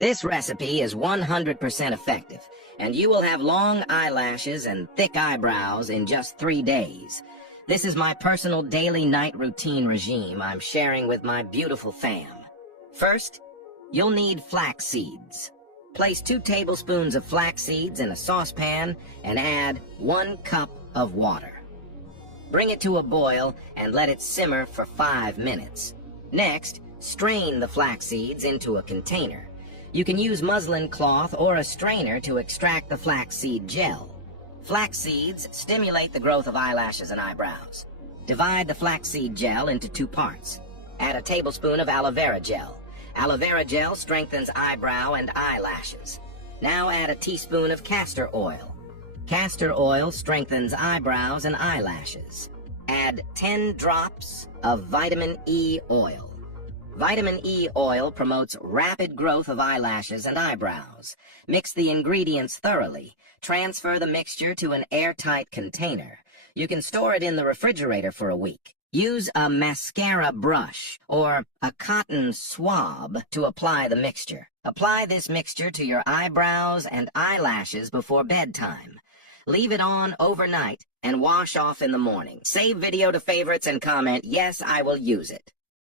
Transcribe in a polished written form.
This recipe is 100% effective, and you will have long eyelashes and thick eyebrows in just 3 days. This is my personal daily night routine regime I'm sharing with my beautiful fam. First, you'll need flax seeds. Place 2 tablespoons of flax seeds in a saucepan and add 1 cup of water. Bring it to a boil and let it simmer for 5 minutes. Next, strain the flax seeds into a container. You can use muslin cloth or a strainer to extract the flaxseed gel. Flax seeds stimulate the growth of eyelashes and eyebrows. Divide the flaxseed gel into 2 parts. Add a tablespoon of aloe vera gel. Aloe vera gel strengthens eyebrow and eyelashes. Now add a teaspoon of castor oil. Castor oil strengthens eyebrows and eyelashes. Add 10 drops of vitamin E oil. Vitamin E oil promotes rapid growth of eyelashes and eyebrows. Mix the ingredients thoroughly. Transfer the mixture to an airtight container. You can store it in the refrigerator for a week. Use a mascara brush or a cotton swab to apply the mixture. Apply this mixture to your eyebrows and eyelashes before bedtime. Leave it on overnight and wash off in the morning. Save video to favorites and comment, "Yes, I will use it."